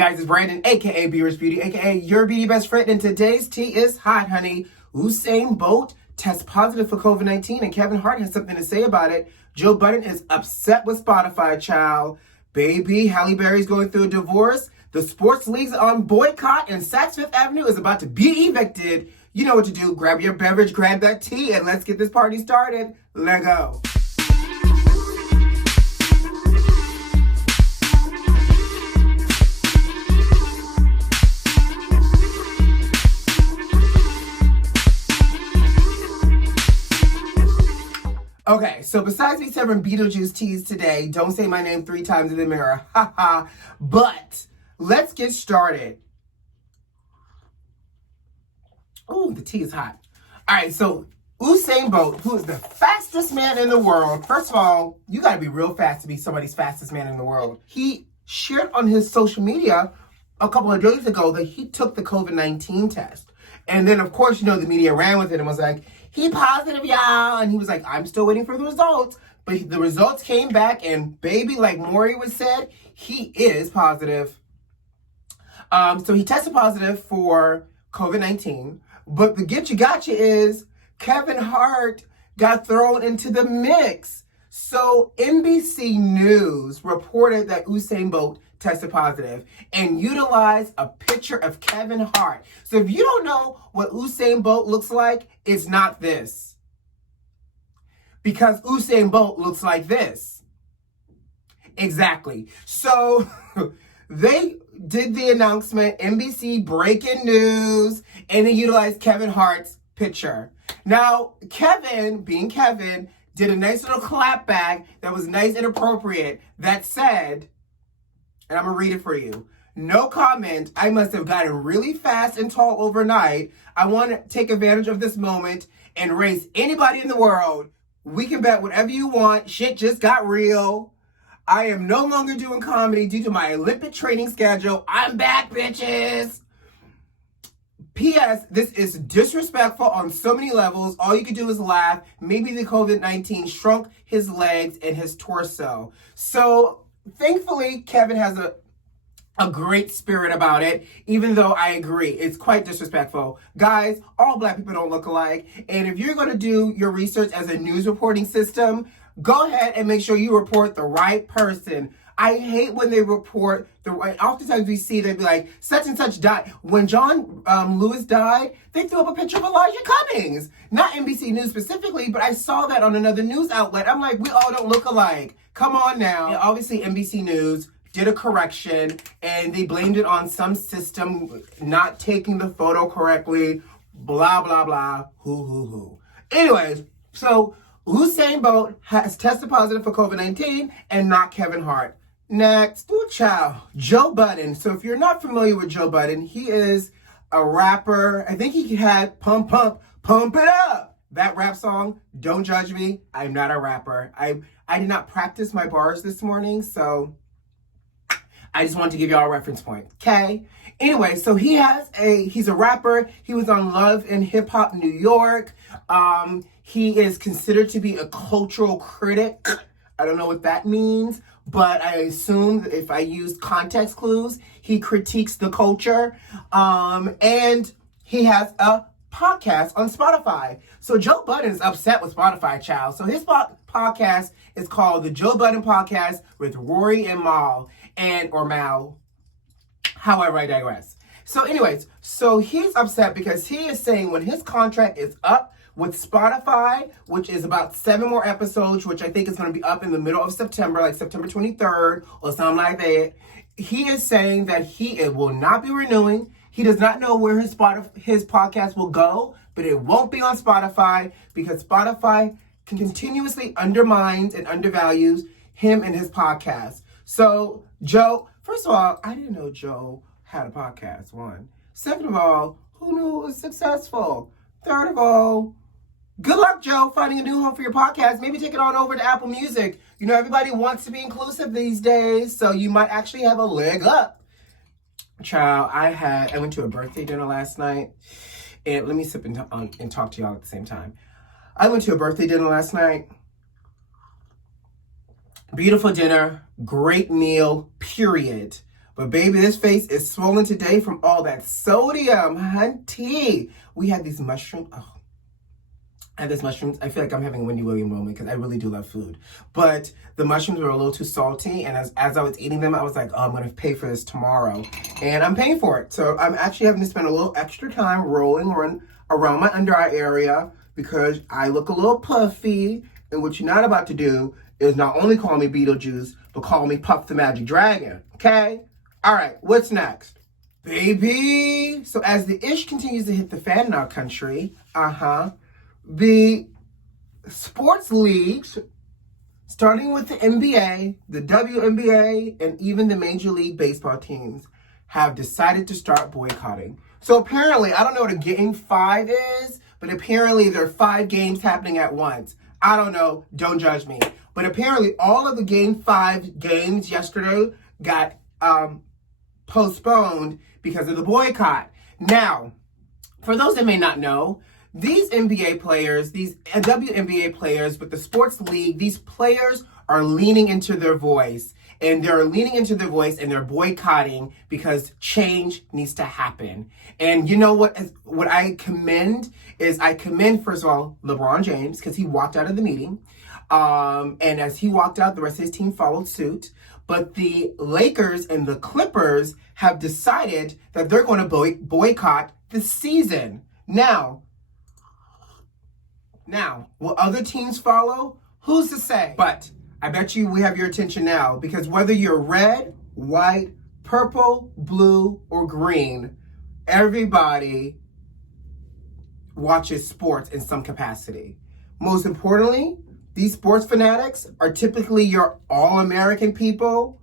guys, it's Brandon, aka B.Rich Beauty, aka your beauty best friend, and today's tea is hot, honey. Usain Bolt tests positive for COVID-19, and Kevin Hart has something to say about it. Joe Budden is upset with Spotify, child. Baby, Halle Berry's going through a divorce. The sports league's on boycott, and SAKS 5th Avenue is about to be evicted. You know what to do. Grab your beverage, grab that tea, and let's get this party started. Let go. Okay, so besides me serving Beetlejuice teas today, don't say my name 3 times in the mirror, haha, but let's get started. Ooh, the tea is hot. All right, so Usain Bolt, who is the fastest man in the world, first of all, you gotta be real fast to be somebody's fastest man in the world. He shared on his social media a couple of days ago that he took the COVID-19 test. And then, of course, you know, the media ran with it and was like, he positive, y'all. And he was like, I'm still waiting for the results. But the results came back, and baby, like Maury was said, he is positive. So he tested positive for COVID-19. But the get you gotcha is Kevin Hart got thrown into the mix. So NBC News reported that Usain Bolt tested positive and utilized a picture of Kevin Hart. So if you don't know what Usain Bolt looks like, it's not this. Because Usain Bolt looks like this. Exactly. So they did the announcement, NBC breaking news, and they utilized Kevin Hart's picture. Now, Kevin, being Kevin, did a nice little clap back that was nice and appropriate that said, and I'm going to read it for you. No comment. I must have gotten really fast and tall overnight. I want to take advantage of this moment and race anybody in the world. We can bet whatever you want. Shit just got real. I am no longer doing comedy due to my Olympic training schedule. I'm back, bitches. P.S. This is disrespectful on so many levels. All you can do is laugh. Maybe the COVID-19 shrunk his legs and his torso. So thankfully, Kevin has a great spirit about it, even though I agree, it's quite disrespectful. Guys, all black people don't look alike, and if you're going to do your research as a news reporting system, go ahead and make sure you report the right person. I hate when they report the right. Oftentimes we see they'd be like, such and such died. When John Lewis died, they threw up a picture of Elijah Cummings. Not NBC News specifically, but I saw that on another news outlet. I'm like, we all don't look alike. Come on now. And obviously, NBC News did a correction, and they blamed it on some system not taking the photo correctly. Blah, blah, blah. Hoo. Anyways, so Usain Bolt has tested positive for COVID-19 and not Kevin Hart. Next, child, Joe Budden. So if you're not familiar with Joe Budden, he is a rapper. I think he had Pump It Up. That rap song, don't judge me. I'm not a rapper. I did not practice my bars this morning, so I just wanted to give y'all a reference point, okay? Anyway, so he's a rapper. He was on Love and Hip Hop New York. He is considered to be a cultural critic. I don't know what that means, but I assume that if I use context clues, he critiques the culture. And he has a podcast on Spotify. So Joe Budden is upset with Spotify, child. So his podcast is called the Joe Budden Podcast with Rory and Mal, or Mal. However, I digress. So anyways, so he's upset because he is saying when his contract is up with Spotify, which is about 7 more episodes, which I think is going to be up in the middle of September, like September 23rd or something like that. He is saying that he will not be renewing. He does not know where his podcast will go, but it won't be on Spotify because Spotify continuously undermines and undervalues him and his podcast. So, Joe, first of all, I didn't know Joe had a podcast, one. Second of all, who knew it was successful? Third of all, good luck, Joe, finding a new home for your podcast. Maybe take it on over to Apple Music. You know, everybody wants to be inclusive these days, so you might actually have a leg up. Child, I went to a birthday dinner last night, and let me sip and talk to y'all at the same time. I went to a birthday dinner last night. Beautiful dinner, great meal, period. But baby, this face is swollen today from all that sodium, hunty. We had these mushrooms. Oh, I had these mushrooms. I feel like I'm having a Wendy Williams moment because I really do love food. But the mushrooms were a little too salty. And as I was eating them, I was like, oh, I'm going to pay for this tomorrow. And I'm paying for it. So I'm actually having to spend a little extra time rolling around my under eye area because I look a little puffy. And what you're not about to do is not only call me Beetlejuice, but call me Puff the Magic Dragon. Okay? All right, what's next? Baby! So as the ish continues to hit the fan in our country, the sports leagues, starting with the NBA, the WNBA, and even the Major League Baseball teams, have decided to start boycotting. So apparently, I don't know what a game 5 is, but apparently there are 5 games happening at once. I don't know, don't judge me. But apparently all of the game 5 games yesterday got postponed because of the boycott. Now, for those that may not know, these NBA players, these WNBA players with the sports league, these players are leaning into their voice. And they're leaning into their voice and they're boycotting because change needs to happen. And you know what I commend is, first of all, LeBron James, because he walked out of the meeting. And as he walked out, the rest of his team followed suit. But the Lakers and the Clippers have decided that they're going to boycott the season. Now, will other teams follow? Who's to say? But I bet you we have your attention now, because whether you're red, white, purple, blue, or green, everybody watches sports in some capacity. Most importantly, these sports fanatics are typically your all-American people,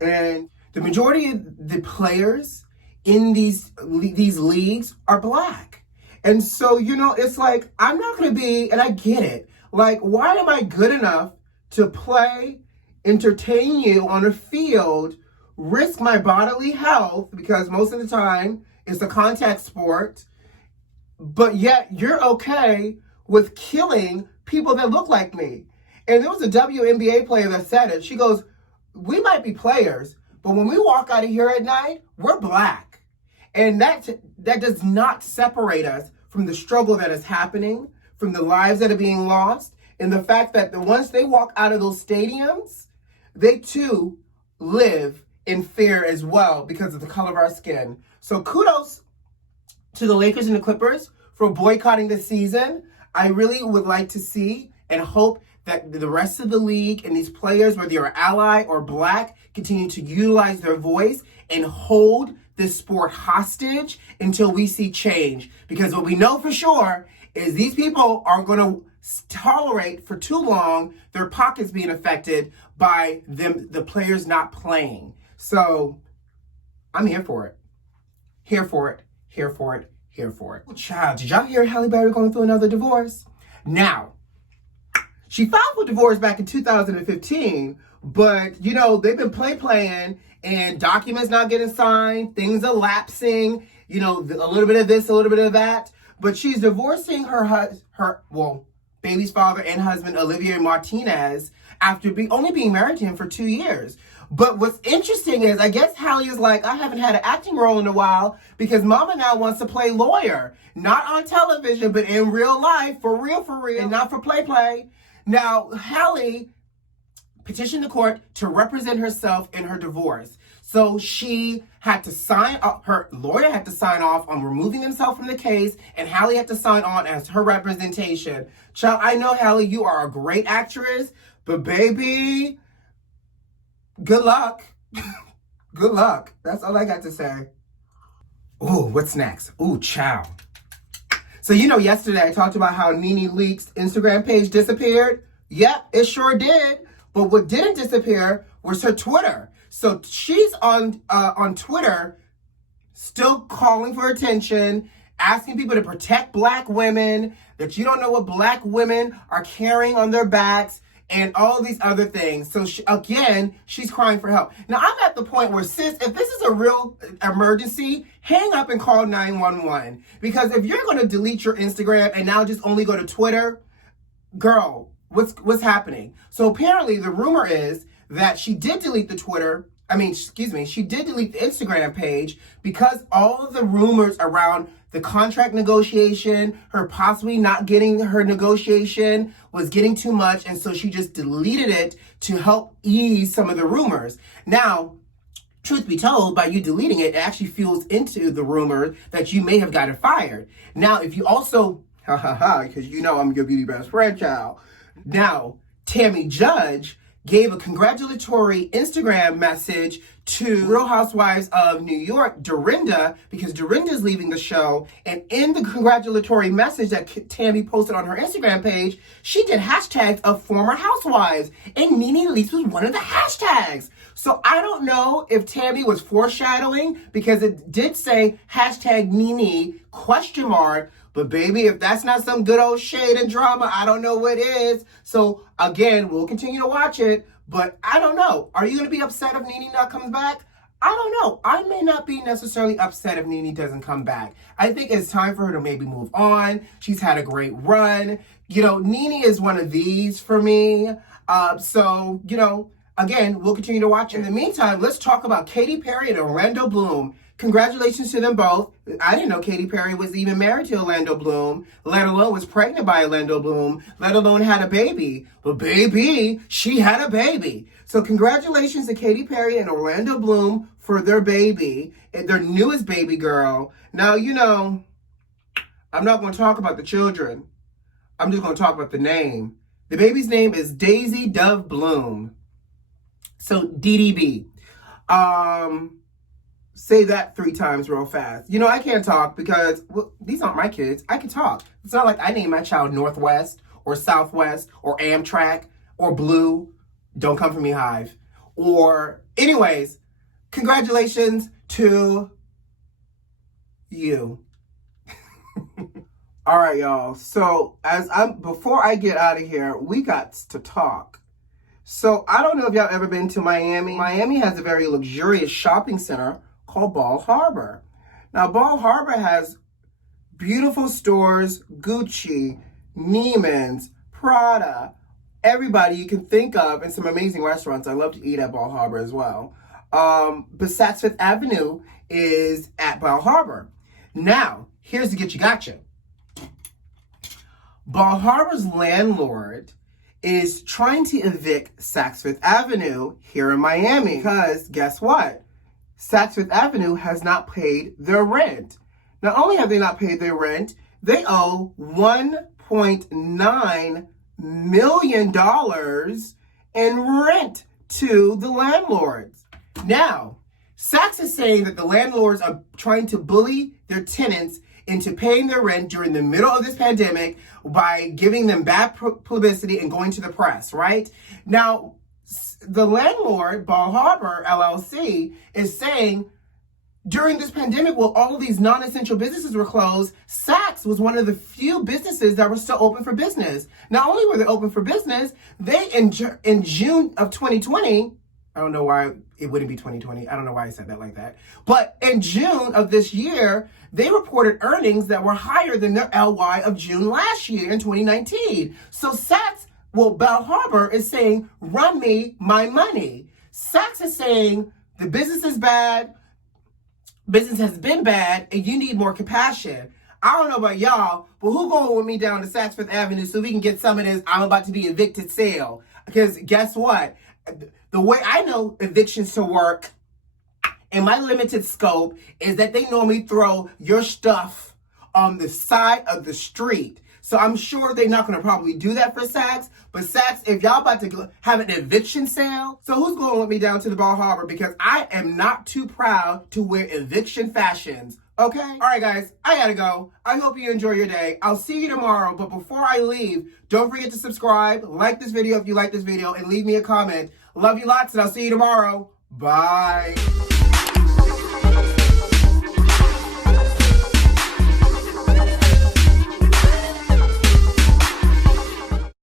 and the majority of the players in these leagues are black. And so, it's like, I'm not going to be, and I get it, like, why am I good enough to play, entertain you on a field, risk my bodily health, because most of the time it's a contact sport, but yet you're okay with killing people that look like me? And there was a WNBA player that said it. She goes, we might be players, but when we walk out of here at night, we're black. And that does not separate us from the struggle that is happening, from the lives that are being lost, and the fact that once they walk out of those stadiums, they too live in fear as well because of the color of our skin. So kudos to the Lakers and the Clippers for boycotting this season. I really would like to see and hope that the rest of the league and these players, whether you're ally or black, continue to utilize their voice and hold this sport hostage until we see change. Because what we know for sure is these people aren't going to tolerate for too long their pockets being affected by the players not playing. So I'm here for it. Here for it. Here for it. Here for it. Oh, child, did y'all hear Halle Berry going through another divorce? Now, she filed for divorce back in 2015, but they've been playing, and documents not getting signed, things are lapsing, a little bit of this, a little bit of that. But she's divorcing her baby's father and husband, Olivier Martinez, after only being married to him for 2 years. But what's interesting is, I guess Halle is like, I haven't had an acting role in a while because mama now wants to play lawyer. Not on television, but in real life, for real, and not for play. Now, Halle petitioned the court to represent herself in her divorce. So she had to her lawyer had to sign off on removing himself from the case, and Halle had to sign on as her representation. Child, I know, Halle, you are a great actress, but baby, good luck. Good luck. That's all I got to say. Ooh, what's next? Ooh, child. So, yesterday I talked about how NeNe Leaks' Instagram page disappeared. Yep, it sure did. But what didn't disappear was her Twitter. So she's on Twitter, still calling for attention, asking people to protect black women, that you don't know what black women are carrying on their backs, and all these other things. So she's crying for help. Now, I'm at the point where, sis, if this is a real emergency, hang up and call 911. Because if you're going to delete your Instagram and now just only go to Twitter, girl, what's happening? So apparently the rumor is that she did delete the Twitter she did delete the Instagram page because all of the rumors around the contract negotiation, her possibly not getting her negotiation was getting too much, and so she just deleted it to help ease some of the rumors. Now, truth be told, by you deleting it, it actually fuels into the rumor that you may have gotten fired. Now, if you also, because you know I'm your beauty best friend, child. Now, Tammy Judge gave a congratulatory Instagram message to Real Housewives of New York, Dorinda, because Dorinda's leaving the show. And in the congratulatory message that Tammy posted on her Instagram page, she did hashtags of former housewives. And NeNe Leaks was one of the hashtags. So I don't know if Tammy was foreshadowing, because it did say hashtag NeNe ? But baby, if that's not some good old shade and drama, I don't know what is. So again, we'll continue to watch it, but I don't know. Are you going to be upset if NeNe not comes back? I don't know. I may not be necessarily upset if NeNe doesn't come back. I think it's time for her to maybe move on. She's had a great run. You know, NeNe is one of these for me. So, you know, again, we'll continue to watch. In the meantime, let's talk about Katy Perry and Orlando Bloom. Congratulations to them both. I didn't know Katy Perry was even married to Orlando Bloom, let alone was pregnant by Orlando Bloom, let alone had a baby. But baby, she had a baby. So congratulations to Katy Perry and Orlando Bloom for their baby, their newest baby girl. Now, you know, I'm not going to talk about the children. I'm just going to talk about the name. The baby's name is Daisy Dove Bloom. So DDB. Say that 3 times real fast. You know, I can't talk because, well, these aren't my kids. I can talk. It's not like I named my child Northwest or Southwest or Amtrak or Blue. Don't come for me, Hive. Or, anyways, congratulations to you. All right, y'all. So, before I get out of here, we got to talk. So, I don't know if y'all ever been to Miami. Miami has a very luxurious shopping center called Bal Harbour. Now, Bal Harbour has beautiful stores, Gucci, Neiman's, Prada, everybody you can think of, and some amazing restaurants. I love to eat at Bal Harbour as well. But SAKS Fifth Avenue is at Bal Harbour. Now, here's the get you gotcha. Bal Harbour's landlord is trying to evict SAKS Fifth Avenue here in Miami because guess what? SAKS Fifth Avenue has not paid their rent. Not only have they not paid their rent, they owe $1.9 million in rent to the landlords. Now, SAKS is saying that the landlords are trying to bully their tenants into paying their rent during the middle of this pandemic by giving them bad publicity and going to the press, right? Now, the landlord, Bal Harbour LLC, is saying during this pandemic, while all of these non-essential businesses were closed, SAKS was one of the few businesses that were still open for business. Not only were they open for business, they, in June of 2020, I don't know why it wouldn't be 2020. I don't know why I said that like that. But in June of this year, they reported earnings that were higher than their LY of June last year in 2019. So SAKS, well, Bal Harbour is saying, run me my money. SAKS is saying the business is bad, business has been bad, and you need more compassion. I don't know about y'all, but who going with me down to SAKS Fifth Avenue so we can get some of this I'm about to be evicted sale? Because guess what? The way I know evictions to work in my limited scope is that they normally throw your stuff on the side of the street. So I'm sure they're not going to probably do that for SAKS. But SAKS, if y'all about to have an eviction sale, so who's going with me down to the Bal Harbour? Because I am not too proud to wear eviction fashions. Okay? All right, guys, I gotta go. I hope you enjoy your day. I'll see you tomorrow. But before I leave, don't forget to subscribe, like this video if you like this video, and leave me a comment. Love you lots, and I'll see you tomorrow. Bye.